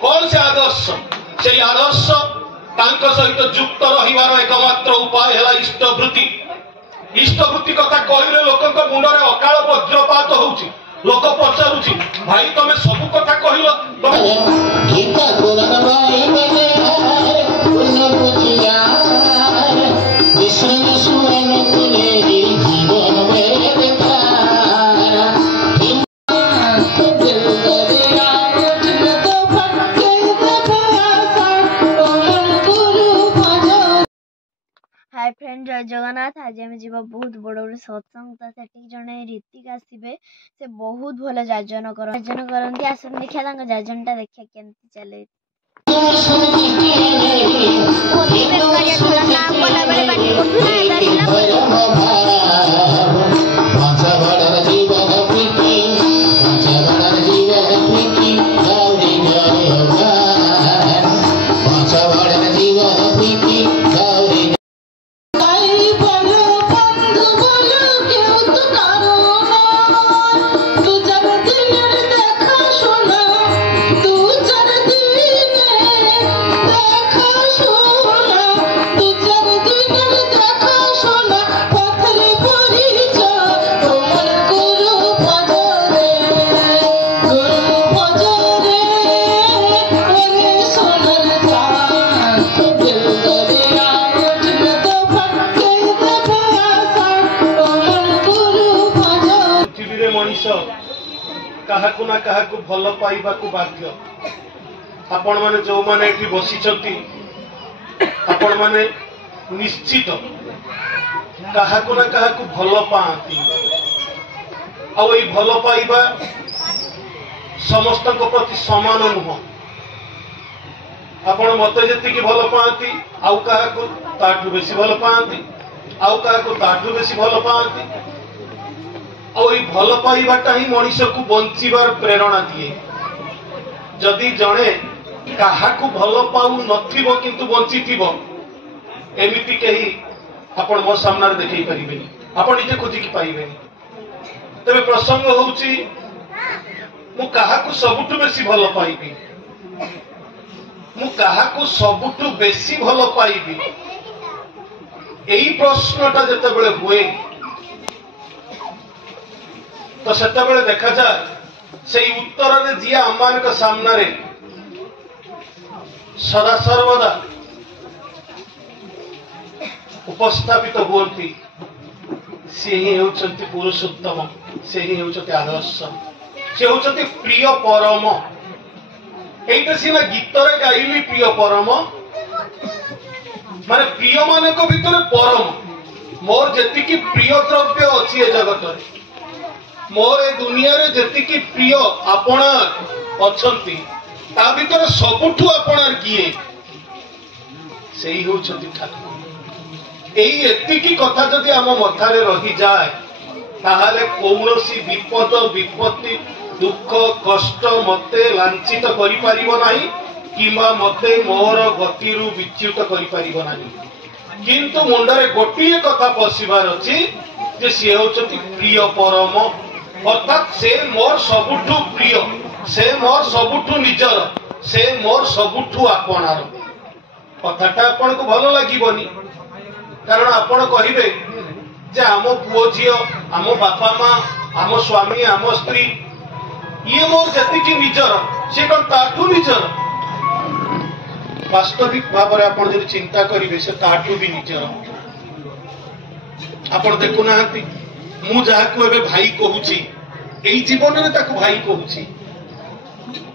कौन से आदर्श से आदर्श सहित युक्त रहिबार एकमात्र उपाय है इष्टवृत्ति। इष्टवृत्ति कथा कहले लोक मुंडे अकाल वज्रपात होउची। लोक पचारुची भाई तमे सब कथा कहल हाय फ्रेंड जय जगन्नाथ। आज आम जी बहुत बड़ बड़ सत्संग तो से जड़े ऋतिक आसवे से बहुत भल जाजन करती आसन देखा जाजन टा देखा केमती चले काहाकु ना काहाकु भल पाइबा को बाध्य। आपण माने जो माने एठी बसिचंती आपण माने निश्चित काहाकु ना काहाकु भल पाती। आ एई भल पाइबा समस्त को प्रति समान नुह। आपण मते जति की भल पाती आउ काहाकु ताठु बेसी भल पाती आउ काहाकु ताठु बेसी भल पाती। भल पाइबाटा ही मनीष को बंचीबार प्रेरणा दिए। जदि जड़े क्या भल पाऊ नथिबो किंतु बंची थिबो एमिति कही आपण मो सामने देखै परिबेनी, आपण निजे खोजी की पाइबेनी। तबे प्रसंग होउची मु काहाकु सबुठु बेसी भल पाइबी, मु काहाकु सबुठु बेसी भल पाइबी। एई प्रश्नटा जते बेले हुए तो सेतबेले देखा जाए से उत्तर रे जी आमान का सामना रे सदा सर्वदा उपस्थापित होती से ही होचंती पुरुषोत्तम, से ही होचंती आदर्श, से होचंती प्रिय परम। एइटा सिना गीत रे गाइली प्रिय परम माने प्रिय माने को भीतर परम। मोर जेति की प्रिय द्रव्य अछि ए जगत रे, मोर ए दुनिया रे जेति की प्रिय आपणार अछंती ता भीतर सबुठु आपणार किए सेही होछंती ठाकुर। एही एतिकी कथा जदि आम मथारे रही जाए ताहाले कौनसी विपद विपत्ति दुख कष्ट मते लांछित करि परिबो नाही किंबा मते मोर गतिरु विच्युत करि परिबो नाही। किंतु मुंडरे गोटिए कथा पसिबार अछि जे से होछंती प्रिय परम, अर्थात से मोर सबुठु प्रिय, से मोर सबुठु निजर, से मोर सबुठु आपणार। कथाटा आपन को भलो लागिबोनी कारण आपण कहिबे जे आम पुओ झियो आम बापा मां आम स्वामी आम स्त्री ये मोर जति की निजर से कोन ताठु निजर। वास्तविक भाव रे आपण जदि चिंता करिवे से ताठु भी निजर। आपण देखु नाहंती मु जाहाकु एबे भाई कहूची एई जीवन रे ताकु भाई कहूची,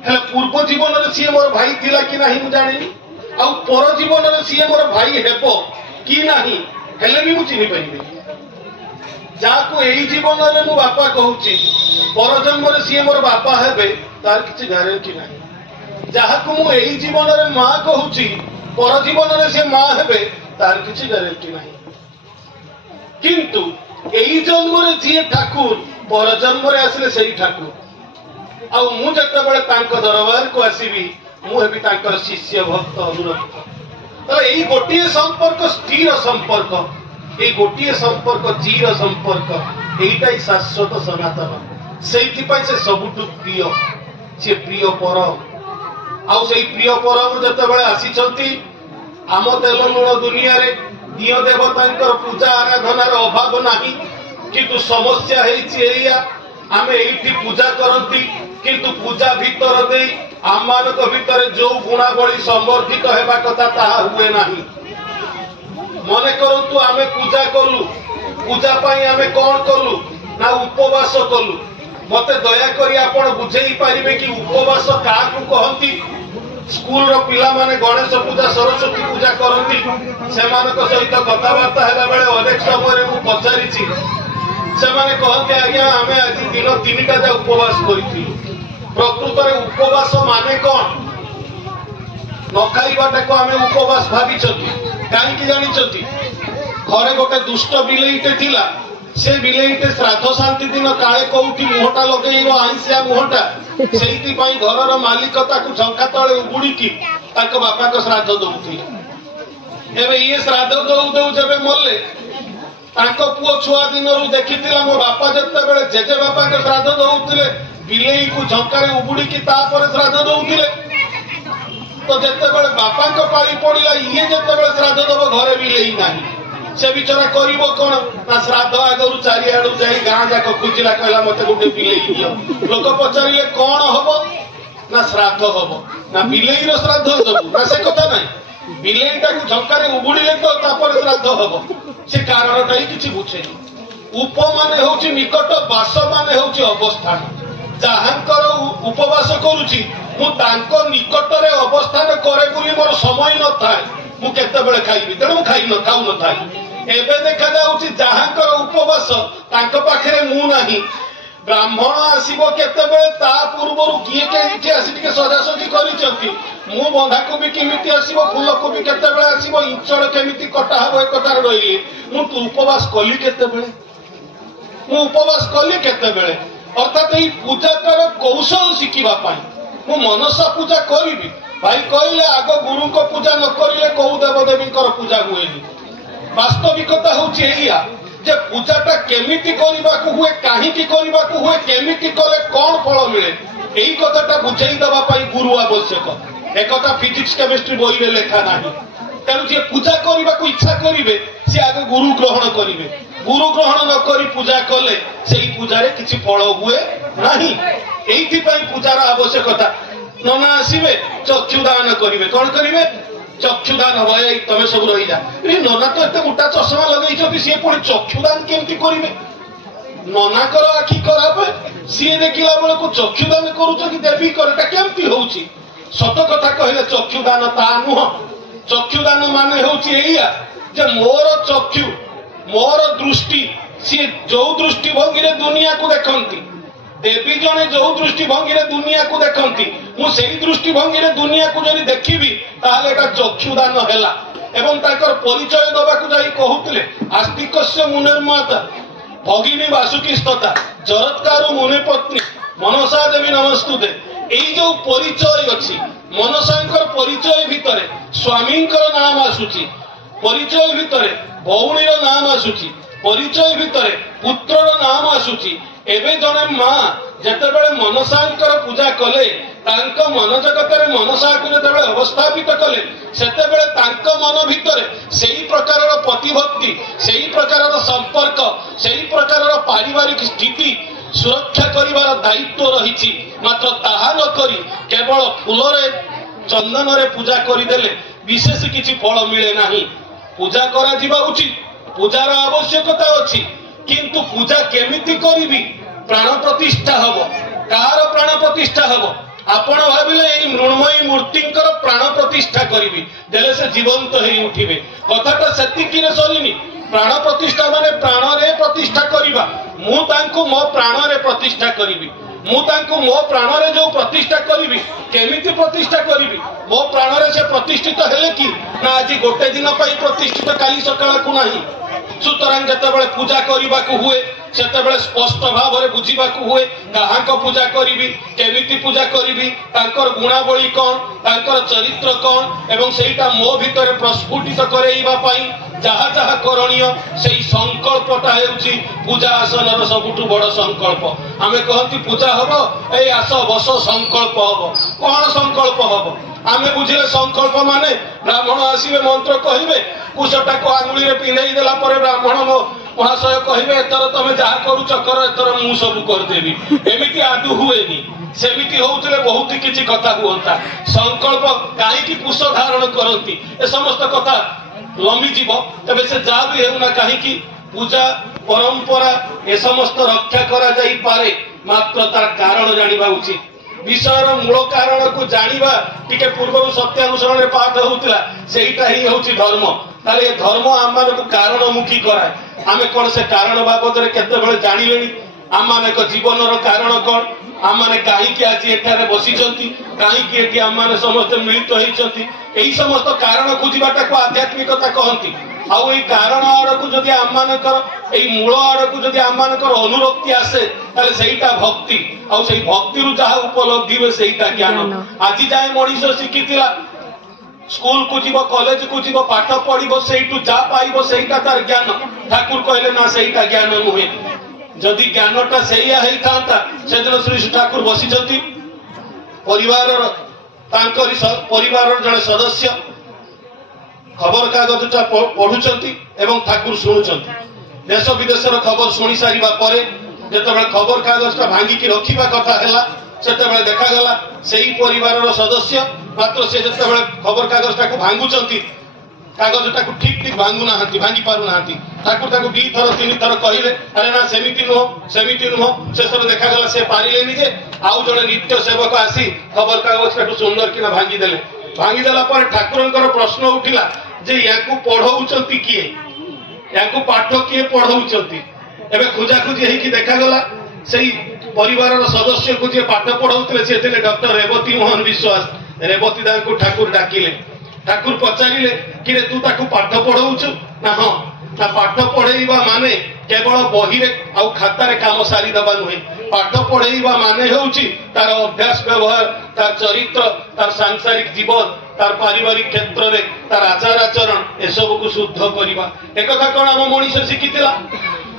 हेले पूर्व जीवन रे सी मोर भाई थिला कि नाही मु जानिनी, आ पर जीवन रे सी मोर भाई हेबो कि नाही हेले भी मु चिनि पाइबे। जाहाकु एई जीवन रे मु बापा कहूची पर जन्म रे सी मोर बापा हेबे तार किछि ग्यारंटी नाही। जाहाकु मु एई जीवन रे मां कहूची पर जीवन रे सी मां हेबे तार किछि ग्यारंटी नाही। किंतु एई जन्म रे जी ठाकुर पर जन्म रे आसिले सेई ठाकुर। आ मु जते बेले तांको दरबार को आसीबी मु हेबी तांकर शिष्य भक्त अनुरक्त। तले एई गोटिए संपर्क स्थिर संपर्क, एई गोटिए संपर्क चिर संपर्क एईटाई शाश्वत सनातन। सेइथि पई से सबुठु प्रिय, से प्रिय पर आउ से प्रिय परम जेतेबेले आसीचंती आम तेल लुण दुनिया रे दिय देवता पूजा आराधनार अभाव नाही किंतु समस्या है आमे एठी पूजा करती किंतु पूजा भीतर दे आमानक भीतर जो गुणावली संवर्धित हेबा कथा ताहा हुए नाही। मने करंतु आमे पूजा कलु पूजा पाई आमे कोन कलु ना उपवास कलु। मते दया करी आपण बुझेई पारिबे कि उपवास काकू कहंती। स्कूल रो पिला माने गणेश पूजा सरस्वती पूजा करंती सेमानक सहित कथावार्ता हेला बेले अनेक समय मु पचारिछि सेमाने कहते आज्ञा आमे आज दिन 3टा जा उपवास करिथि। प्रकृत रे उपवास माने कोन न खाइबाटा को आमे उपवास भाबी छथि काई कि जानि छथि। घरे गोटे दुष्ट बिलेईटे थिला से बिलेईटे श्राद्ध शांति दिन काळे कोउठी मुहटा लगेइबो आइसिया मुहटा सेइति पई घरर मालिक ताकू झंका तळे उबुडी की ताक बापा को श्राद्ध दउथि। एबे ये श्राद्ध दउ दउ जबे मल्ले ताको पुओ छुआ दिनरु देखितिला मो बापा जत्ते बेले जेजे बापा के श्राद्ध दउथिले बिलेई को झंकारे उबुडी की तापर श्राद्ध दउथिले। तो जत्ते बेले बापा को पाळी पडिला इए जत्ते बेले श्राद्ध दब घरे बिलेई नाही से बिचारा करिवो कोन ना श्राद्ध आगरु चारि आडु जाई गां जाक खुजिला कहला मते गुटे बिलेई दियो। लोक पचारिले कोन हबो ना श्राद्ध हबो ना बिलेई रो श्राद्ध दबु ना से कथा नाही। बिलेईटा को झंकारे उबुडीले तो तापर श्राद्ध हबो से कारणटा ही किछि बुझेनी। उप माने होछि निकट बास माने होछि अवस्थान जाहांकर उपवास करूछि मु तांको निकट रे अवस्थान करे बोली मोर समय न थाए मु केते बेले खाइबी तेणु खाइ न खाउ न थाए। एबे देखा जाउछि जाहांकर उपवास तांको पाखरे मु नाही ब्राह्मण आसीबो केते बेले ता पूर्वरु किए के इठी आसी टिके सजासजी करिचंती मु बंधा को भी केमिति आसीबो फूल को भी केते बेले आसीबो इंचड़ केमिति कटा हबो एकटार रहिली मु तू उपवास कली केते बेले मु उपवास कली केते बेले। अर्थात एई पूजाटार कौशल शिखिबा पाई मु मनसा पूजा करिबी भाई कहले आग गुरु को पूजा न करिले को देवदेवी पूजा हुएनी। वास्तविकता होछि एया जे पूजाटा केमिति करिबाकू हुए काहीकि करिबाकू हुए केमिति कले कोन फल मिले एई कथाटा बुझेई दबा पाई गुरु आवश्यक। एकथा फिजिक्स केमिस्ट्री बही रे लेखा नाही। तेणु जे पूजा करिबाकू इच्छा करिवे से आगे गुरु ग्रहण करिवे। गुरु ग्रहण न करी पूजा कले सेई पूजारे किछि फल हुए नाही। एइथि पई पूजार आवश्यकता। नना आसीबे चक्षुदान करिवे कोन करिवे चक्षुदान हय तमे सब रही जा रे नना तो एते मोटा चश्मा लगेई छथि से पुणी चक्षुदान केमति करिवे। नना कर आखि खराब सी देखिला बेले को चक्षुदान करूछथि देवी करटा केमति होउछि। सत कथा कहले चक्षुदान ता नुह। चक्षुदान माने होउछि एइया जे मोर चक्षु मोर दृष्टि सी जो दृष्टि भंगी रे दुनिया को देखंती देवी जने जो दृष्टि भंगी रे दुनिया को देखंती मु सेही दृष्टि भंगी रे दुनिया को जदि देखिबी ताले एटा चक्षुदान हैला। एवं ताकर परिचय दबा को जाई कहउतले आस्तिकस्य मुनिर्माता भगिनी वासुकी स्तता जरत्कारु मुनि पत्नी मनसा देवी नमस्तुते। एई जो परिचय अछि मनसांकर परिचय भितरे स्वामींकर नाम आसुची परिचय भितरे भौणीर नाम आसुची परिचय भितरे पुत्रर नाम आसुची। एबे जने मां जेतेबेले मनसांकर पूजा कले तांक मन जगतरे मनसा को जेतेबेले अवस्थापित कले सेतेबेले तांक मन भितरे सेही प्रकारर प्रतिभक्ति सेही प्रकारर संपर्क सेही प्रकारर पारिवारिक स्थिति सुरक्षा करिवार दायित्व रहिछि। मात्र ताहा न करी केवल फूलरे चंदन रे पूजा करिदेले विशेष किछि फल मिले नाही। पूजा करा जिबा उचित पूजार आवश्यकता अछि किंतु पूजा केमिति करिबी प्राण प्रतिष्ठा हबो कार प्राण प्रतिष्ठा हबो आपण भाबिले एई मृण्मयी मूर्तिंकर प्राण प्रतिष्ठा करिबी देले से जीवंत हेई उठिबे। कथाटा सेतिकी रे सरिनी प्राण प्रतिष्ठा माने प्राण रे प्रतिष्ठा करिबा मु तांको मो प्राण रे प्रतिष्ठा करिबी मु तांको मो प्राण रे जो प्रतिष्ठा करिबी केमिति प्रतिष्ठा करिबी मो प्राण रे से प्रतिष्ठित हेले कि ना आज गोटे दिन पई प्रतिष्ठित काली सकाळ को नाही। सुतरां जेतेबेले पूजा करिबाकू हुए सेतेबेले स्पष्ट भाव रे बुझिबाकू हुए काहाको पूजा करिबी केमिति पूजा करिबी तांकर गुणावली कोन तांकर चरित्र कोन एवं सेटा मो भितरे प्रस्फुटित करेइबा पई ଯାହା ଯାହା କରଣୀୟ ସେଇ ସଂକଳ୍ପଟା ହେଉଛି ପୂଜା ଆସନର ସବୁଠୁ ବଡ ସଂକଳ୍ପ। ଆମେ କହନ୍ତି ପୂଜା ହବ, ଏଇ ଆସ ବସ ସଂକଳ୍ପ ହବ। କଣ ସଂକଳ୍ପ ହବ? ଆମେ ବୁଝିଲେ ସଂକଳ୍ପ ମାନେ ବ୍ରାହ୍ମଣ ଆସିବେ, ମନ୍ତ୍ର କହିବେ, କୁଶଟାକୁ ଆଙ୍ଗୁଳିରେ ପିନ୍ଧେଇ ଦେଲା ପରେ ବ୍ରାହ୍ମଣ ମହାଶୟ କହିବେ ଏଥର ତମେ ଯାହା କରୁଛ କର, ଏଥର ମୁଁ ସବୁ କରିଦେବି। ଏମିତି ଆଦୌ ହୁଏନି। ସେମିତି ହଉଥିଲେ ବହୁତ କିଛି କଥା ହୁଅନ୍ତା। ସଂକଳ୍ପ କାହିଁକି କୁଶ ଧାରଣ କରନ୍ତି ଏ ସମସ୍ତ କଥା ଲମ୍ବିଯିବ। ତେବେ ସେ ଯାହା ବି ହେଉନା କାହିଁକି ପୂଜା ପରମ୍ପରା ଏ ସମସ୍ତ ରକ୍ଷା କରାଯାଇପାରେ, ମାତ୍ର ତାର କାରଣ ଜାଣିବା ଉଚିତ। ବିଷୟର ମୂଳ କାରଣକୁ ଜାଣିବା ଟିକେ ପୂର୍ବରୁ ସତ୍ୟାନୁସରଣରେ ପାଠ ହଉଥିଲା, ସେଇଟା ହିଁ ହେଉଛି ଧର୍ମ। ତାହେଲେ ଏ ଧର୍ମ ଆମମାନଙ୍କୁ କାରଣମୁଖୀ କରାଏ। ଆମେ କଣ ସେ କାରଣ ବାବଦରେ କେତେବେଳେ ଜାଣିଲେଣି? ଆମମାନଙ୍କ ଜୀବନର କାରଣ କଣ? ଆମମାନେ କାହିଁକି ଆଜି ଏଠାରେ ବସିଛନ୍ତି, କାହିଁକି ଏଠି ଆମମାନେ ସମସ୍ତେ ମିଳିତ ହେଇଛନ୍ତି, ଏଇ ସମସ୍ତ କାରଣ ଖୋଜିବାଟାକୁ ଆଧ୍ୟାତ୍ମିକତା କହନ୍ତି। ଆଉ ଏଇ କାରଣ ଆଡକୁ ଯଦି ଆମମାନଙ୍କର ଏଇ ମୂଳ ଆଡକୁ ଯଦି ଆମମାନଙ୍କର ଅନୁରକ୍ତି ଆସେ, ତାହେଲେ ସେଇଟା ଭକ୍ତି। ଆଉ ସେଇ ଭକ୍ତିରୁ ଯାହା ଉପଲବ୍ଧି ହୁଏ ସେଇଟା ଜ୍ଞାନ। ଆଜି ଯାଏ ମଣିଷ ଶିଖିଥିଲା, ସ୍କୁଲକୁ ଯିବ, କଲେଜକୁ ଯିବ, ପାଠ ପଢିବ, ସେଇଠୁ ଯାହା ପାଇବ ସେଇଟା ତାର ଜ୍ଞାନ। ଠାକୁର କହିଲେ ନା, ସେଇଟା ଜ୍ଞାନ ନୁହେଁ। ଯଦି ଜ୍ଞାନଟା ସେଇଆ ହେଇଥାନ୍ତା, ସେଦିନ ଶ୍ରୀ ଠାକୁର ବସିଛନ୍ତି, ତାଙ୍କରି ପରିବାରର ଜଣେ ସଦସ୍ୟ ଖବରକାଗଜଟା ପଢୁଛନ୍ତି ଏବଂ ଠାକୁର ଶୁଣୁଛନ୍ତି। ଦେଶ ବିଦେଶର ଖବର ଶୁଣି ସାରିବା ପରେ ଯେତେବେଳେ ଖବରକାଗଜଟା ଭାଙ୍ଗିକି ରଖିବା କଥା ହେଲା, ସେତେବେଳେ ଦେଖାଗଲା ସେଇ ପରିବାରର ସଦସ୍ୟ, ମାତ୍ର ସେ ଯେତେବେଳେ ଖବରକାଗଜଟାକୁ ଭାଙ୍ଗୁଛନ୍ତି, କାଗଜଟାକୁ ଠିକ ଠିକ ଭାଙ୍ଗି ପାରୁନାହାନ୍ତି। ଠାକୁର ତାକୁ 2 ଥର 3 ଥର କହିଲେ, ଆରେ ନା ସେମିତି ନୁହଁ, ସେମିତି ନୁହଁ। ଶେଷରେ ଦେଖାଗଲା ସେ ପାରିଲେନି ଯେ ଆଉ ଜଣେ ନିତ୍ୟ ସେବକ ଆସି ଖବରକାଗଜଟାକୁ ସୁନ୍ଦର କିନା ଭାଙ୍ଗିଦେଲେ। ଭାଙ୍ଗିଦେଲା ପରେ ଠାକୁରଙ୍କର ପ୍ରଶ୍ନ ଉଠିଲା ଯେ ୟାକୁ ପଢଉଛନ୍ତି କିଏ, ୟାକୁ ପାଠ କିଏ ପଢଉଛନ୍ତି? ଏବେ ଖୋଜାଖୋଜି ହେଇକି ଦେଖାଗଲା ସେଇ ପରିବାରର ସଦସ୍ୟକୁ ଯିଏ ପାଠ ପଢଉଥିଲେ ସେ ଥିଲେ ଡକ୍ଟର ରେବତୀ ମୋହନ ବିଶ୍ୱାସ। ରେବତୀ ଦାଙ୍କୁ ଠାକୁର ଡାକିଲେ। ଠାକୁର ପଚାରିଲେ, କିରେ ତୁ ତାକୁ ପାଠ ପଢଉଛୁ? ନା ହଁ। ନା ପାଠ ପଢେଇବା ମାନେ କେବଳ ବହିରେ ଆଉ ଖାତାରେ କାମ ସାରିଦେବା ନୁହେଁ। ପାଠ ପଢେଇବା ମାନେ ହେଉଛି ତାର ଅଭ୍ୟାସ ବ୍ୟବହାର, ତାର ଚରିତ୍ର, ତାର ସାଂସାରିକ ଜୀବନ, ତାର ପାରିବାରିକ କ୍ଷେତ୍ରରେ ତାର ଆଚାର ଆଚରଣ ଏସବୁକୁ ଶୁଦ୍ଧ କରିବା। ଏକଥା କଣ ଆମ ମଣିଷ ଶିଖିଥିଲା?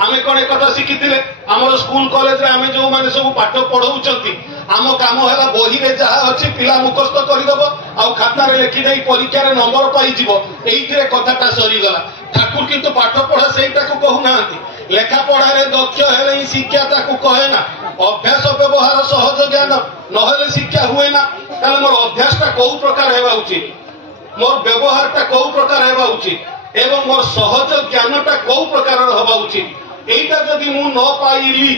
ଆମେ କଣ ଏକଥା ଶିଖିଥିଲେ? ଆମର ସ୍କୁଲ କଲେଜରେ ଆମେ ଯୋଉମାନେ ସବୁ ପାଠ ପଢଉଛନ୍ତି, ଆମ କାମ ହେଲା ବହିରେ ଯାହା ଅଛି ପିଲା ମୁଖସ୍ଥ କରିଦବ ଆଉ ଖାତାରେ ଲେଖିଦେଇ ପରୀକ୍ଷାରେ ନମ୍ବର ପାଇଯିବ, ଏଇଥିରେ କଥାଟା ସରିଗଲା। ଠାକୁର କିନ୍ତୁ ପାଠ ପଢା ସେଇଟାକୁ କହୁନାହାନ୍ତି। ଲେଖାପଢାରେ ଦକ୍ଷ ହେଲେ ହିଁ ଶିକ୍ଷା ତାକୁ କହେ ନା। ଅଭ୍ୟାସ ବ୍ୟବହାର ସହଜ ଜ୍ଞାନ ନହେଲେ ଶିକ୍ଷା ହୁଏ ନା। ତାହେଲେ ମୋର ଅଭ୍ୟାସଟା କୋଉ ପ୍ରକାର ହେବା ଉଚିତ, ମୋର ବ୍ୟବହାରଟା କୋଉ ପ୍ରକାର ହେବା ଉଚିତ ଏବଂ ମୋର ସହଜ ଜ୍ଞାନଟା କୋଉ ପ୍ରକାରର ହେବା ଉଚିତ, এইটা যদি ମୁଁ ନ ପାଇଲି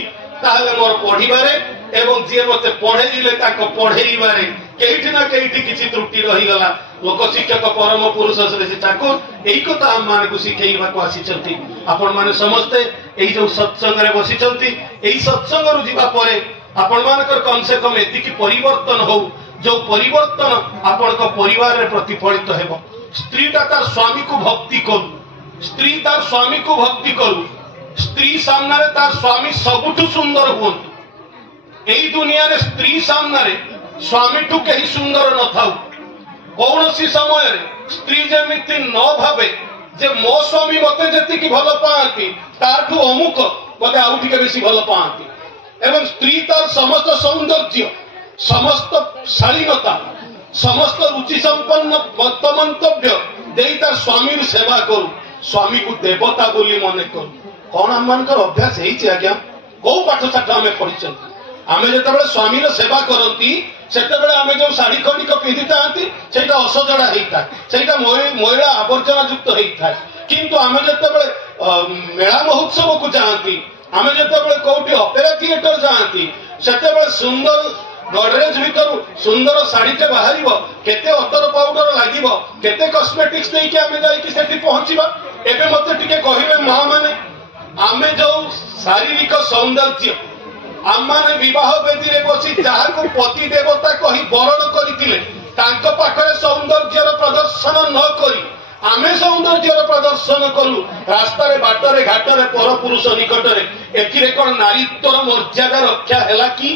ତାହେଲେ ମୋର ପଢିବାରେ ଏବଂ ଯିଏ ମତେ ପଢେଇଲେ ତାଙ୍କ ପଢେଇବାରେ କେଇଠି ନା କେଇଠି କିଛି ତ୍ରୁଟି ରହିଗଲା। ଲୋକ ଶିକ୍ଷକ ପରମ ପୁରୁଷ ଶ୍ରୀ ଠାକୁର ଏଇ କଥା ଆମମାନଙ୍କୁ ଶିଖେଇବାକୁ ଆସିଛନ୍ତି। ଆପଣମାନେ ସମସ୍ତେ ଏଇ ଯୋଉ ସତ୍ସଙ୍ଗରେ ବସିଛନ୍ତି, ଏଇ ସତ୍ସଙ୍ଗରୁ ଯିବା ପରେ ଆପଣମାନଙ୍କର କମ ସେ କମ ଏତିକି ପରିବର୍ତ୍ତନ ହଉ, ଯୋଉ ପରିବର୍ତ୍ତନ ଆପଣଙ୍କ ପରିବାରରେ ପ୍ରତିଫଳିତ ହେବ। ସ୍ତ୍ରୀଟା ତାର ସ୍ୱାମୀକୁ ଭକ୍ତି କରୁ, ସ୍ତ୍ରୀ ତାର ସ୍ୱାମୀକୁ ଭକ୍ତି କରୁ, ସ୍ତ୍ରୀ ସାମ୍ନାରେ ତାର ସ୍ୱାମୀ ସବୁଠୁ ସୁନ୍ଦର ହୁଅନ୍ତୁ। ଏଇ ଦୁନିଆରେ ସ୍ତ୍ରୀ ସାମ୍ନାରେ ସ୍ୱାମୀଠୁ କେହି ସୁନ୍ଦର ନଥାଉ। କୌଣସି ସମୟରେ ସ୍ତ୍ରୀ ଯେମିତି ନ ଭାବେ ଯେ ମୋ ସ୍ୱାମୀ ମତେ ଯେତିକି ଭଲ ପାଆନ୍ତି ତାଠୁ ଅମୁକ ମତେ ଆଉ ଟିକେ ବେଶୀ ଭଲ ପାଆନ୍ତି। ଏବଂ ସ୍ତ୍ରୀ ତାର ସମସ୍ତ ସୌନ୍ଦର୍ଯ୍ୟ, ସମସ୍ତ ଶାଳୀନତା, ସମସ୍ତ ରୁଚି ସମ୍ପନ୍ନ ମନ୍ତବ୍ୟ ଦେଇ ତାର ସ୍ୱାମୀର ସେବା କରୁ, ସ୍ୱାମୀକୁ ଦେବତା ବୋଲି ମନେ କରୁ। କଣ ଆମମାନଙ୍କର ଅଭ୍ୟାସ ହେଇଛି ଆଜ୍ଞା? କୋଉ ପାଠଶାଠ ଆମେ ପଢିଛନ୍ତି? ଆମେ ଯେତେବେଳେ ସ୍ୱାମୀର ସେବା କରନ୍ତି ସେତେବେଳେ ଆମେ ଯୋଉ ଶାଢୀ ଖଣ୍ଡିକ ପିନ୍ଧିଥାନ୍ତି ସେଇଟା ଅସଜଡା ହେଇଥାଏ, ସେଇଟା ମଇଳା ଆବର୍ଜନା ଯୁକ୍ତ ହେଇଥାଏ। କିନ୍ତୁ ଆମେ ଯେତେବେଳେ ମେଳା ମହୋତ୍ସବକୁ ଯାଆନ୍ତି, ଆମେ ଯେତେବେଳେ କୋଉଠି ଅପେରା ଥିଏଟର ଯାଆନ୍ତି, ସେତେବେଳେ ସୁନ୍ଦର ଗଡରେଜ ଭିତରୁ ସୁନ୍ଦର ଶାଢୀଟେ ବାହାରିବ, କେତେ ଅତର ପାଉଡର ଲାଗିବ, କେତେ କସ୍ମେଟିକ୍ସ ଦେଇକି ଆମେ ଯାଇକି ସେଠି ପହଞ୍ଚିବା। ଏବେ ମତେ ଟିକେ କହିବେ ମା ମାନେ, ଆମେ ଯୋଉ ଶାରୀରିକ ସୌନ୍ଦର୍ଯ୍ୟ ଆମମାନେ ବିବାହ ବେଦୀରେ ବସି ଯାହାକୁ ପତି ଦେବତା କହି ବରଣ କରିଥିଲେ, ତାଙ୍କ ପାଖରେ ସୌନ୍ଦର୍ଯ୍ୟର ପ୍ରଦର୍ଶନ ନ କରି ଆମେ ସୌନ୍ଦର୍ଯ୍ୟର ପ୍ରଦର୍ଶନ କଲୁ ରାସ୍ତାରେ, ବାଟରେ, ଘାଟରେ, ପରପୁରୁଷ ନିକଟରେ। ଏଥିରେ କଣ ନାରୀତ୍ୱର ମର୍ଯ୍ୟାଦା ରକ୍ଷା ହେଲା କି?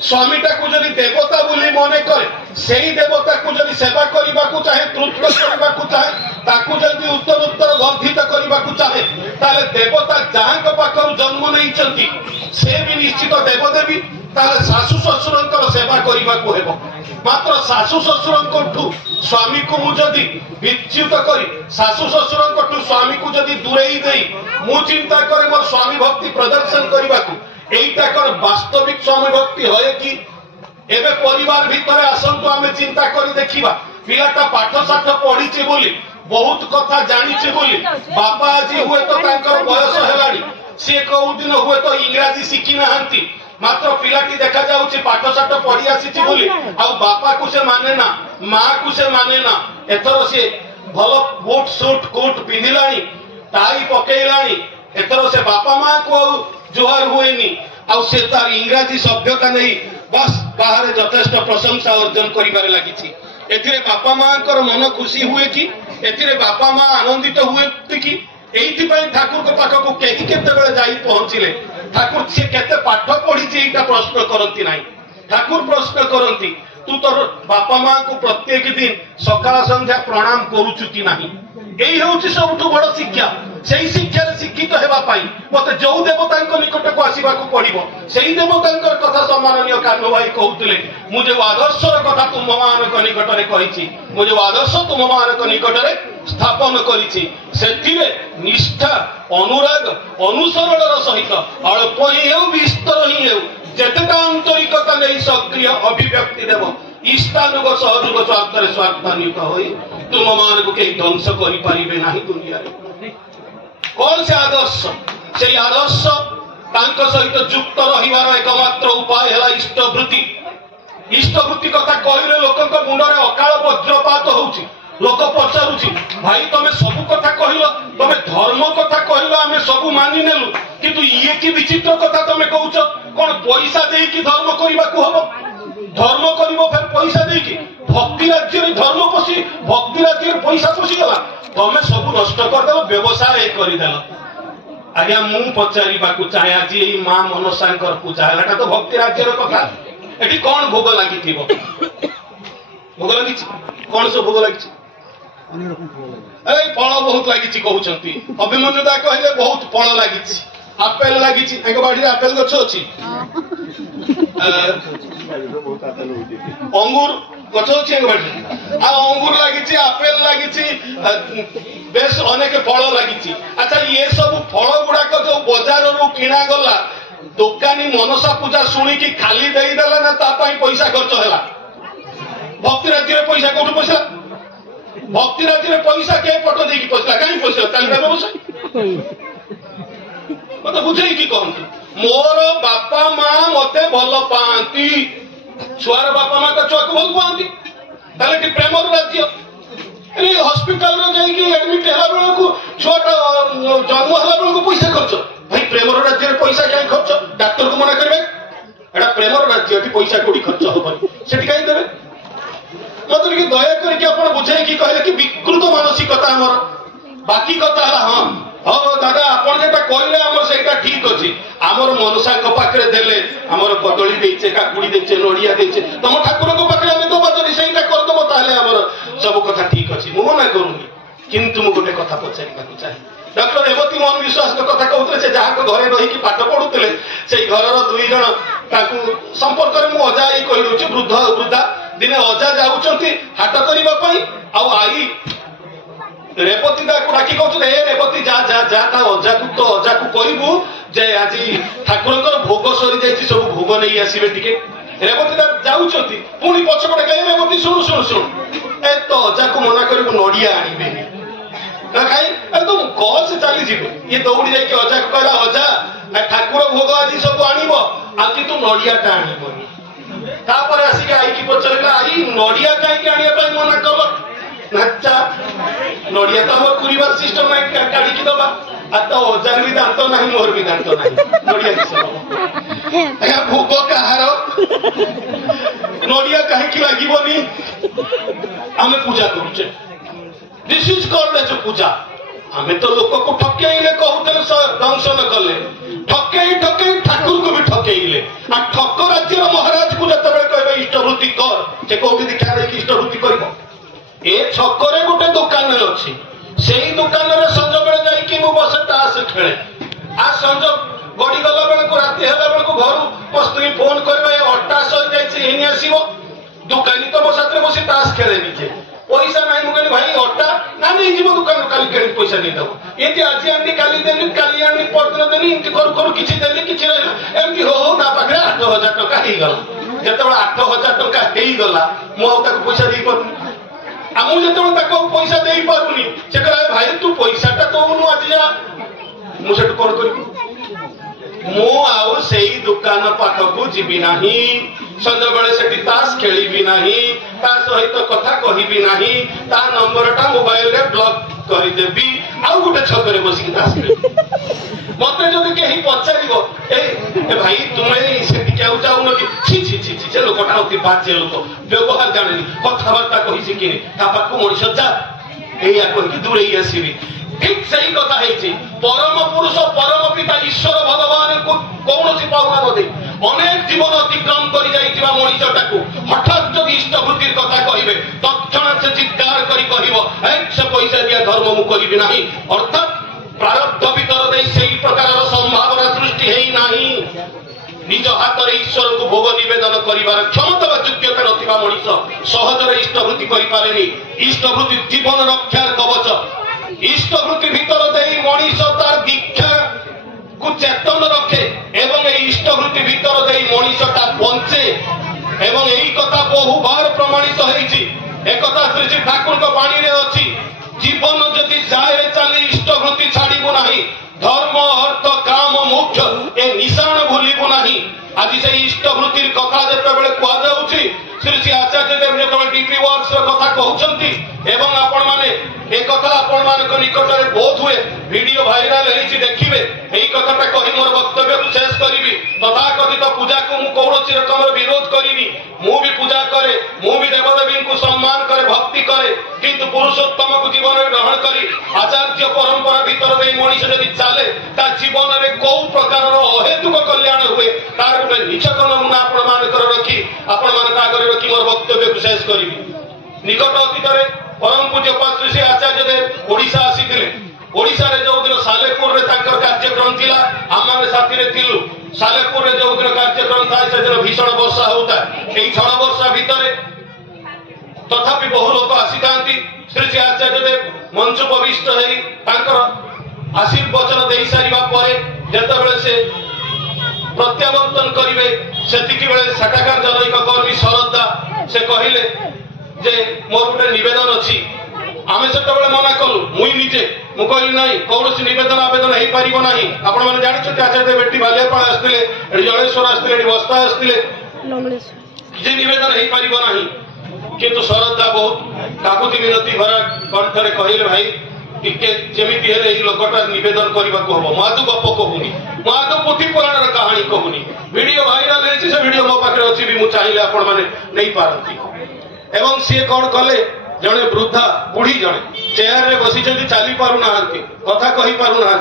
स्वामीटा को जदि देवता बोली मने करे सेही देवता को जदि सेवा करने को चाहे तृप्त करने को चाहे ताकू जदि उत्तर उत्तर वर्धित करने को चाहे ताले देवता जहाँ पाखर जन्म नहीं से भी निश्चित देवदेवी ताले शाशु शशुर सेवा करने को हेब मात्र शाशु शशुर स्वामी को मुझे विच्युत करी शाशु शशुर स्वामी को जदि दूरेई दे मु चिंता करे मोर स्वामी भक्ति प्रदर्शन करने को এইটা কোন বাস্তবিক স্বামী ভক্তি হয় কি এবে পরিবার ভিতরে আসন্তু আমি চিন্তা করি দেখিবা পিলাটা পাঠ সাঠ পড়িছে বলি বহুত কথা জানিছে বলি বাপা আজি হুয়ে তো তাঙ্কর বয়স হেলানি সে কোউ দিন হুয়ে তো ইংরেজি শিখি নাহান্তি মাত্র পিলাটি দেখা যাচ্ছে পাঠ সাঠ পড়ি আসিছে বলি আর বাপা কু সে মানে না মা কু সে মানে না এথর সে ভালো বুট সুট কোট পিঁধিলানি টাই পকেইলানি এথর সে বাপা মা কো जुहार हुए से तार इंग्राजी सभ्यता नहीं बस बाहर यथेष्ट प्रशंसा अर्जन कर लगी एथिरे बापा माँ मन खुशी हुए कि एथिरे बापा माँ आनंदित हुए कि एइथिपाई ठाकुर को पाखक कहीं केतेबेले जाई पहुंचिले ठाकुर से केते पाठ पढ़ी एटा प्रश्न करती नहीं ठाकुर प्रश्न करती तू तोर बापा माँ को प्रत्येक दिन सकाळ संध्या प्रणाम करूचु कि नहीं यही हूँ सबुठु बड़ शिक्षा से शिक्षार शिक्षित होगापी मत जो देवता निकट को आसवाक पड़ो से देवता कथा सम्माननीय कान्हू भाई कहते मुझे आदर्शर कथा तुम मान निकट में कही मुझे आदर्श तुम मान निकट में स्थापन करी निष्ठा अनुराग अनुसरण सहित अल्प ही हो विस्तर ही हो जितेटा आंतरिकता नहीं सक्रिय अभिव्यक्ति देव इष्टानुग सहयोग स्वार्थरे स्वार्थान्वित हो तुम मान को कहीं ध्वंस करें ना दुनिया कौन से आदर्श से आदर्श सहित युक्त रहिबार एकमात्र उपाय है इष्टवृत्ति इष्टवृत्ति कथा कहले लोक मुंडे अकाल वज्रपात होउछि लोक पचारुछि भाई तमे सब कथा कहलो तमे धर्म कथा कहलो आमे सब मानि नेलु किंतु ये की विचित्र कथा तमे कहउछ कोन पैसा देई की धर्म करबा को हबो धर्म करबो फिर पैसा देई की भक्ति राज्य रे धर्म पसी भक्ति राज्य रे पैसा पसी गला तमे सब नष्ट कर देबो व्यवसाय कर देलो आज्ञा मु पचारिबा को चाहे आज एई मां मनसांकर पूजा हलाटा तो भक्ति राज्य रे कथा एठी कोन भोग लागि थिबो भोग लागि कोन से भोग लागि फल बहुत लगी कहते अभिमन्युदा कहले बहुत फल लगी आपेल लगी बाड़ी आपेल गछ अच्छी अंगूर गछ अच्छी अंगूर लगी आपेल लगी बेस अनेक फल लगी अच्छा ये सब फल गुड़ाक जो बजार रू किणा गला दोकानी मनसा पूजा शुणिकी खाली देदेला ना पैसा खर्च है भक्ति राज्य पैसा कौटू पैसा भक्ति राज्य में पैसा के पट दे पैसा कहीं पैसा चलता व्यवसाय मत बुझे कि कहतु मोर बापा माँ मते भल पाती छुआर बापा माँ छुआ को भल पाती ताले प्रेमर राज्य हस्पिटाल एडमिट है बेलू छुआटा जन्म है बेलू पैसा खर्च भाई प्रेमर राज्य में पैसा कहीं खर्च डाक्तर को मना करेंगे एटा प्रेमर राज्य पैसा कौटी खर्च हम से कहीं देवे मत दया करके बुझे कि कहले कि विकृत मानसिकता आमर बाकी कथा हाँ हाँ दादा आपड़ जेटा कहले आमर सेटा ठीक अच्छे आमर मनसा पाखे देले आमर कदली देचे काकुड़ी देचे नड़िया देचे तुम ठाकुर पाखे आम दबा जदि सेटा करदेव ताले आमर सब कथा ठीक अच्छे मु मना करूनी किंतु मु गोटे कथा पचारिबा चाहे डॉक्टर रेवती मोहन विश्वास कथा कहते से जहाँ घरे रही पाठ पढ़ुते से घर दुई जन संपर्क में मु अजा कही दूसरी वृद्ध वृद्धा दिने अजा जाऊँच हाट करने आई रेवती को डाकी कहते ए रेवती जा जा जा अजा को तो अजा को कहबू जे आज ठाकुर भोग सरी जाइए सब भोग नहीं आसवे टे रेवती जाऊँच पुणी पछपटे कहे रेवती शुणु शुणु शुणु ए तो अजा को मना कर नड़िया आनबे खाई तुम कल से चली जीव ये दौड़ी जाकि अजा को कहला अजा ठाकुर भोग आज सब आनब आकि तू नड़ियाटा आनबनी तापर आसिक आई की पचारा आई नड़िया कहीं आने मना कल नाचा नड़िया तो आम पूरीबार सिस्टम ना काढ़ी दबा आ तो अजार भी दांत ना मोर भी दांत ना नड़िया भोग कहार नड़िया कहीं लगे आम पूजा करुचे दिस इज कॉल्ड एज पूजा आमे तो लोक को ठकेइले कहते दंशन कले ठकई ठकई ठाकुर को भी ठकईले आ ठक राज्य महाराज को जब कहे इष्टवृत्ति कर से कौटी दीक्षा देकी इष्टवृत्ति कर ए छकरे गोटे दुकान अच्छी से दुकान में संज बेले जाइए बसे ताश खेले आ संज गड़ी गला बेल को राति है बेल को घर मो स्त्री फोन कर अट्टा सही आसो दुकानी तो मो साथ बस ताश खेले निजे पैसा ना मुझे भाई अट्टा ना नहीं जीव दुकान काली के पैसा नहीं दब ये आज आनी काली देनी काली आनी परदिन देनी एमती करू करू किसी देनी किसी एमती हो ना पाखे 8,000 टका हो गला जो 8,000 टका हो गला मुझे पैसा दे पारूनी मुझे जो पैसा दे पारूनी से कहे भाई तू पैसाटा दौनु आज जा मुझे कौन कर दुकान पाखक जीवी ना संज बेले से ताश खेली ना सहित कथा कहबी ना ता नंबर टा मोबाइल रे ब्लॉक करदेवी आउ गोटे छकरे बसिक ताश मत जब कहीं पचार भाई तुम्हें से जाऊन कि से लोकटा अति बाजे लोक व्यवहार जानी कथबार्ता कही शिखिनी ता पाख मनीष जा या कही दूरे आसबि ठीक सही कथा है परम पुरुष परम पिता ईश्वर भगवान को कौन पाऊना न दे अनेक जीवन अतिक्रम कर मनीषटा को हठात जब इष्टवृत्ति कथा कहे तत्ण से चित्कार कर से पैसा दिया धर्म मु करी ना अर्थात प्रारब्ध भीतर दे से प्रकार संभावना सृष्टि है ना निज हाथ में ईश्वर को भोग निवेदन कर क्षमता व योग्यता नथिबा मनीष सहजरे इष्टवृत्ति करें इष्टवृत्ति जीवन रक्षार कवच इष्टवृत्ति भीतर दे मनीष तार दीक्षा को चेतन रखे एवं इष्टवृत्ति भीतर दे मनीषटा बंचे एवं यही कथा बहु बार प्रमाणित होता श्री श्री ठाकुर बाणी अच्छी जीवन जदि जाए चली इष्टवृत्ति छाड़ू ना धर्म अर्थ काम मोक्ष ए निशान भूलू ना आज से इष्टवृत्ति कथा जिते कहुच्छी श्री श्री आचार्य देव जो डीपी वर्क्स कथा कहते एवं आपण मैंने एक कथा आपण मान निकट में बहुत हुए वीडियो भाइराल होती देखिए यही कथाटा कही मोर वक्तव्य को शेष करी तथा कथित पूजा को मुझे कौन रकम विरोध करी मु भी पूजा करे मु भी देवदेवी को सम्मान करे भक्ति करे किंतु पुरुषोत्तम को जीवन में ग्रहण करी आचार्य परंपरा भीतर दे मनीष जब चले ता जीवन में कौ प्रकार अहेतुक कल्याण हुए तार गोटे निछक नमूना आपण मानकर रखी आपण मान आगे रखी मोर वक्तव्य को शेष करी निकट अतीत परम पूज्य श्री श्री आचार्य देव ओडिशा आसीथिले ओडिशा रे जो दिन सालेपुर रे तांकर कार्यक्रम थिला आम माने साथी रे थिलु सालेपुर रे जो दिन कार्यक्रम था से दिन भीषण वर्षा होता एई क्षण वर्षा भितरे तथापि बहु लोक आसीतांती श्री श्री आचार्य देव मंच प्रविष्ट हेई तांकर आशीर्वचन देई सारिबा परे जेतेबेले से प्रत्यावर्तन करिवे सेतिकी बेले साकाकार जनैक कर्मी शरदा से कहिले जे मोर गोटे निवेदन अच्छी आमे से मना कलु मुई निजे मु कहली नहीं कौन निवेदन आवेदन हो पार ना आपण मैंने जानते आचार्य बेटी बालियापाल आसते जलेश्वर आसते बस्ता आसते निवेदन हो पार ना किंतु शरदा बहुत काकुति मिनती भरा कंठरे कहले भाई टिके जेमिति हेले एई लोकटा निवेदन करबा को हम मादु गप कहूनी मादु पुथी पुराण कहानी कहूनी वीडियो वायरल है से वीडियो मो पाखे अछि भी मु चाहिए आपण माने नहीं पारती एवं सी कौन कले जड़े वृद्धा बुढ़ी जड़े चेयर रे बसी चली पारु ना कथा कही पारु ना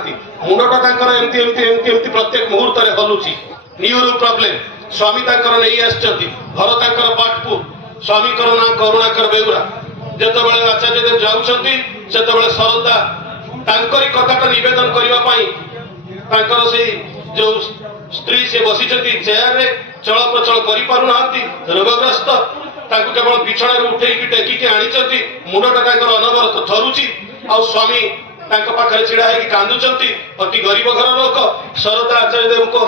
मुंडटा एमती एमती एमती एमती प्रत्येक मुहूर्त रे हलुची न्यूरो प्रॉब्लम स्वामी तांकर नहीं आछंती घर तांकर पाटपुर स्वामी ना करुणाकर बेउरा जेतेबेले आचार्य देव जाउछंती सेतेबेले शरदा तांकरी कथाटा निवेदन करबा पई तांकर से जो स्त्री से बसी चेयर रे चल प्रचल करि पारु नांती रोगग्रस्त केवल बिछण उठे टेकिक आनी मुंडटा अनवरत थरुची आ स्वामी पाखे छिड़ा है कांदुंट अति गरीब घर लोक शरदा आचार्य देव को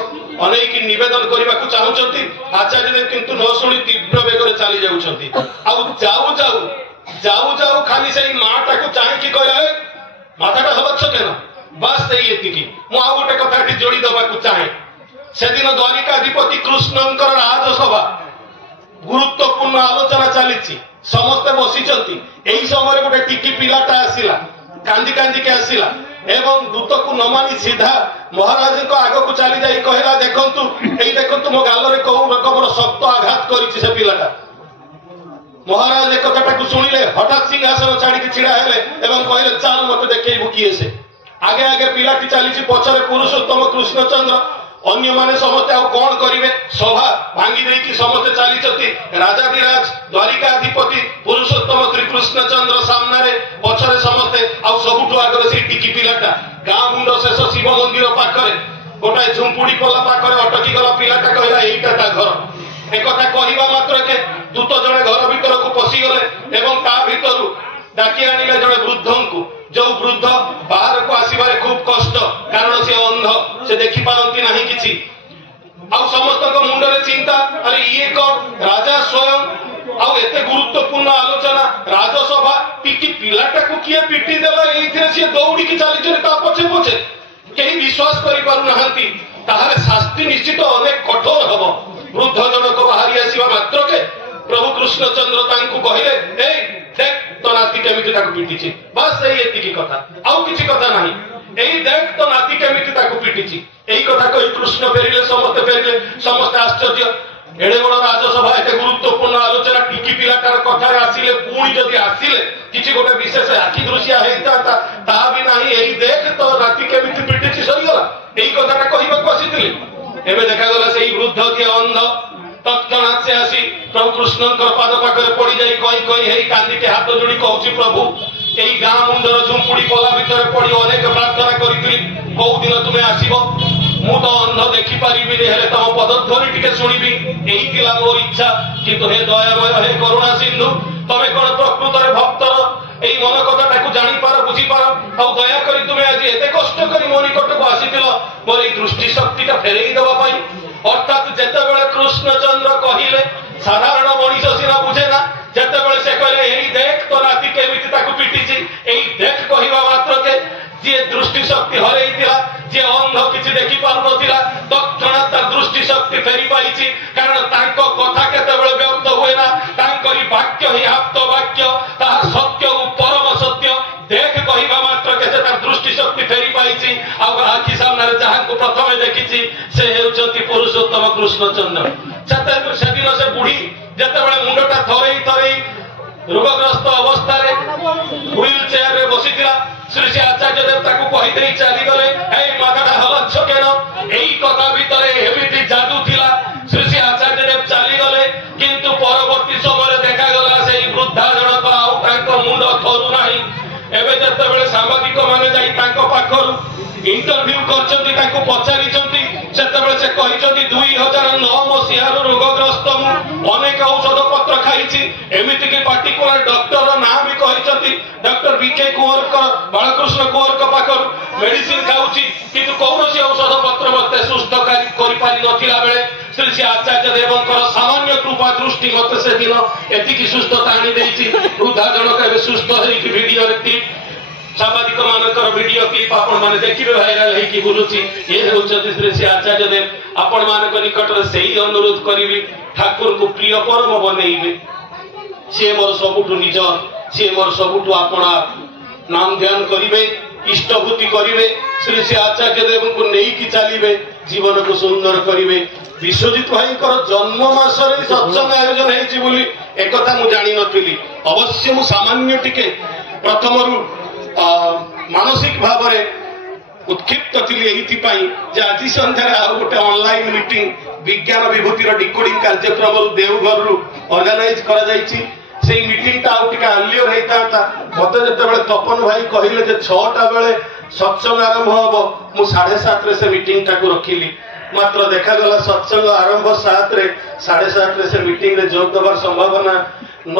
अनेक निवेदन करने को चाहते आचार्य देव किंतु न शुणी तीव्र बेगर चली जाऊँगी जाऊ जाऊ जाऊ जाऊ खाली से माटा को चाहिए कहे माथाटा हलक्ष केन बस ये मुझे गोटे कथा जोड़ी दबा चाहे से दिन द्वारिकाधिपति कृष्णंकर राजसभा गुरुत्वपूर्ण आलोचना चली समस्ते बसी यही समय गोटे टिकी पिलाटा आसला कांदी कांदी के आसला एवं दूत को न मानी सीधा महाराज को आग को चली जाई कहला देखंतु मो गाल रे कौ रकम शक्त आघात करिछि से पिलाटा महाराज एक कथाटा को सुनिले हठात सिंहासन छाड़ी छिड़ा हेले एवं कहले चल मते देखैबु किए से आगे आगे पिलाटी चली पछरे पुरुषोत्तम कृष्णचंद्र अन्य माने समस्ते आउ कौन करिवे सभा भांगी देकी समस्ते चली राजाधिराज द्वारिकाधिपति पुरुषोत्तम कृष्णचंद्र सामने पछरे समस्ते आउ सबुठु आगे से टिकी पिलाटा गाँ मुंड शेष शिव मंदिर पाखरे गोटाए झुंपुड़ी पला पाखरे अटकी गला पिलाटा कहला एईटा ता घर एक कथा कहवा मात्र के दूत जड़े घर भीतर को पशिगले एवं ता भीतर डाकी आनिले जड़े वृद्धंकु जो वृद्ध बाहर को आसबार खूब कष्ट कारण से अंध से देखी पारती ना किसी आउ समस्त मुंडरे चिंता अरे ये कौन राजा स्वयं आउ एते गुरुत्वपूर्ण आलोचना राजसभा टिकी पिलाटा को किए पिटी देला एइथिरे से दौड़ी की चली ता पछे पछे केही विश्वास करि पारु नाहंती ताहारे शास्ति निश्चित अनेक कठोर हबो वृद्ध जनक बाहरी आसीबा मात्र के प्रभु कृष्णचंद्र तांकु कहिले ए देख तो नाती केमिति ताकु पिटिछि बस एई एतिकी कथा आउ किछि कथा नाही एई देख तो नाती केमिति ताकु पिटिछि एई कथा कहि कृष्ण फेरिले समस्त आश्चर्य एडे बड़ राजसभा एते गुरुत्वपूर्ण आलोचना टिकी पिलाटार कथा आसिले पुणी जदि आसिले किछि गोटे विशेष आखि दृश्य हेता ता भी नाही एई देख तो नाती केमिति पिटिछि सरिगला एई कथाटा कहिबाकु आसिथिले एबे देखा गला सेई वृद्ध के अंध तत्क्षणात से आसी प्रभु कृष्ण पाद पाखरे पड़ी जाई कई कई हेई कांदी के हाथ जोड़ी कहूची प्रभु एई गाँ मुंडर झुंपुड़ी पला भीतर पड़ी अनेक प्रार्थना करितली कौ दिन तुमे आसीबो मु तो अंध देखि पारिबि हेले तम पदध्वनि टिके सुनिबि एई थिला मोर इच्छा किंतु हे दयामय हे करुणा सिंधु तमे कोन प्रकृतर भक्तर एई मन कथाटाकु जानि पार बुझी पार आ दया करी तुमे आज एते कष्ट करी मो निकटको आसीतिलो मोर एई दृष्टि शक्तिटा फेरेई देबा पई अर्थात जेतेबेले कृष्णचंद्र कहिले साधारण मनीष सिना बुझे ना जेतेबेले से कहले एई देख तो नाती केमिति ताकु पिटिछि एई देख कहिबा मात्र के जे दृष्टि शक्ति हरेइतिला जे अंध किछि देखि पारु नथिला तत्क्षणात तार दृष्टि शक्ति फेरी पाइछि कारण तांको कथा केतेबेले व्यक्त होय ना तांकरी वाक्य ही आप्त वाक्य ताहा सत्य उ परम सत्य देख कहिबा मात्र के से तार दृष्टि शक्ति फेरी पाइछि आ आखि सामने जहां को प्रथमे देखिछि से हेउचंती पुरुषोत्तम कृष्णचंद्र सेदिन से बुढ़ी जेतेबेले मुंडटा थरई रोगग्रस्त अवस्था रे व्हील चेयर रे बसितिला श्री श्री आचार्य देव ताकू कहि देई चली गले ए माथाटा हलछ केन एई कथा भितरे एमिति जादू थिला श्री श्री आचार्य देव चली गले किंतु परवर्ती समय देखा गला सेई वृद्धा जनक आउ तांको मुंड थरु नाही एबे जेतेबेले सामाजिक माने जाई तांको पाखरु इंटरव्यू करचंती तांको पचारिचंती सेतेबेले से कहिचंती 2009 मसिहार रोगग्रस्त मु अनेक औषध पत्र खाइछि एमिति के पार्टिकुलर डॉक्टर ना भी कहिचंती डॉक्टर बीके कुंवर बालकृष्ण कुंवर पाखरु मेडिसिन खाउछि किंतु कौनसी औषध पत्र मते सुस्थ करि पारि नथिला बेले श्री श्री आचार्य देवंकर सामान्य कृपा दृष्टि मते से दिन एतिकी सुस्थता आनी देछि वृद्धा जनक एबे सुस्थ हेई कि वीडियो रे क्लिप सामाजिक मानकर वीडियो क्लिप आपण माने देखिबे वायरल हेई कि बुलुछि ये होउछति श्री श्री आचार्य देव आपण मानक निकट रे सेही अनुरोध करिवि ठाकुर को प्रिय परम बनेइबे से मोर सबुठु निज से मोर सबुठु आपणा नाम ध्यान करिवे इष्टभूति करिवे श्री श्री आचार्य देव को नेई कि चलिबे जीवन को सुंदर करिवे विश्वजित भाई कर जन्म मास रे सत्संग आयोजन हेछि बोली एक कथा मु जानि नथिली अवश्य मु सामान्य टिके प्रथमरु मानसिक भाव में उत्क्षिप्त थी ये आज संध्यार आ गोटे ऑनलाइन मीटिंग विज्ञान विभूतिर डिकोडिंग कार्यक्रम देवघर ऑर्गेनाइज कर मीटिंग आर्लियर होता मत जो तपन भाई कहले 6टा बेले सत्संग आरंभ हम मु 7:30 से मीटिंग टाक रखिली मात्र देखागला सत्संग आरंभ 7 रे 7:30 से मीटिंग रे जोग देवार संभावना न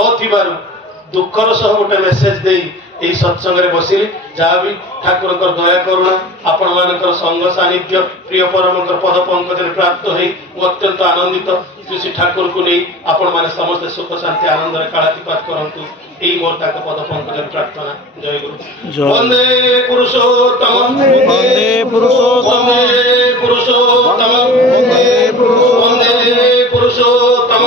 दुखर सह गोटे मेसेज दे यही सत्संग रे बसिली जहाँ भी ठाकुर दया करुणा आपण मानकर संग सानिध्य प्रिय परम पद पंकज प्राप्त हो अत्यंत आनंदित श्री ठाकुर को नहीं आपण माने समस्त सुख शांति आनंद कालातिपात करंतु यही मोर ताक पद पंकज प्रार्थना जय गुरु वंदे पुरुषोत्तम वंदे पुरुषोत्तम वंदे पुरुषोत्तम वंदे पुरुषोत्तम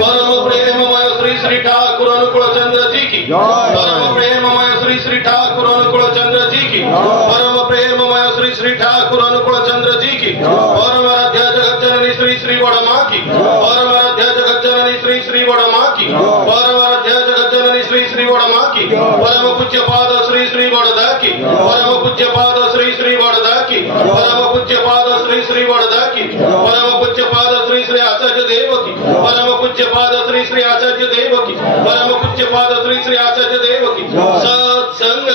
परम प्रेममय श्री श्री ठाकुर अनुकूल चंद्र जी की परम प्रेममय श्री श्री ठाकुर अनुकूल चंद्र जी की परम प्रेममय श्री श्री ठाकुर अनुकूल चंद्र जी की परम आराध्य जगत जननी श्री श्री बड़ माँ की परम आराध्य जगत जननी श्री श्री बड़ माँ की परम आराध्य जगत जननी श्री श्री बड़मा की परम पूज्य पाद श्री श्री बड़दा की परम पूज्य पाद श्री श्री बड़दा की परम पूज्य पाद श्री श्री बड़दा की परम पूज्य पाद श्री श्री आचार्य देव की परम पूज्य पाद श्री श्री आचार्य देव की परम पूज्य पाद श्री श्री आचार्य देव की सत्संग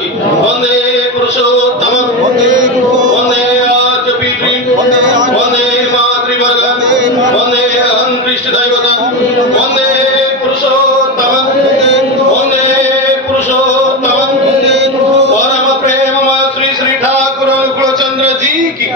की वंदे पुरुषोत्तम वंदे आद्य पीठी वंदे मातृवर्ग वंदे अहं कृष्ण दैवता वंदे पुरुषोत्तम परम प्रेम श्री श्री ठाकुर अनुकूल चंद्र जी की